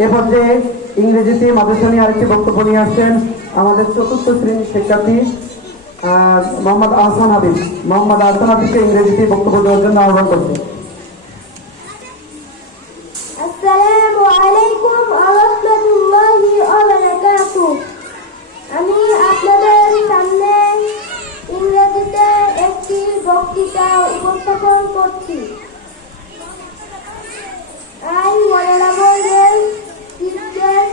এ পর্যায়ে ইংরেজিতে মাদ্রাসা নিয়ে আরেকটি বক্তব্য নিয়ে আসছেন আমাদের চতুর্থ শ্রেণীর শিক্ষার্থী মোহাম্মদ আহসান হাবিব। মোহাম্মদ আহসান হাবিবকে ইংরেজিতে বক্তব্য দেওয়ার জন্য আহ্বান করছি। আসসালামু আলাইকুম ওয়া রাহমাতুল্লাহি ওয়া বারাকাতুহু। আমি আপনাদের সামনে ইংরেজিতে একটি বক্তৃতা উপস্থাপন করছি। I honorable teachers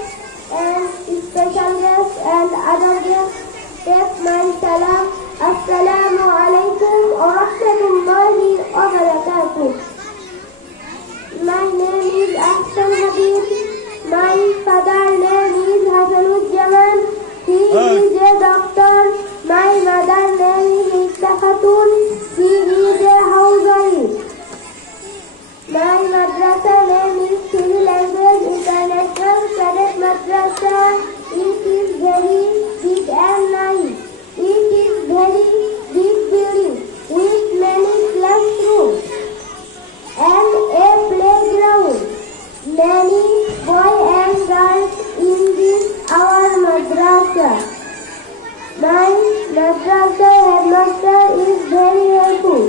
and special guests and other guests take my salam. Assalamu alaikum wa rahmatullahi wa barakatuh. My name is Ahsan Habib. My father name is Hasanuzzaman. He is a doctor. My mother name is Mista Khatun. She is a housewife. My madrasa name is Civil Language International Cadet Madrasa. It is very big and nice. It is very big building with many classrooms and a playground. Many boys and girls in this our madrasa. My madrasa headmaster is very helpful.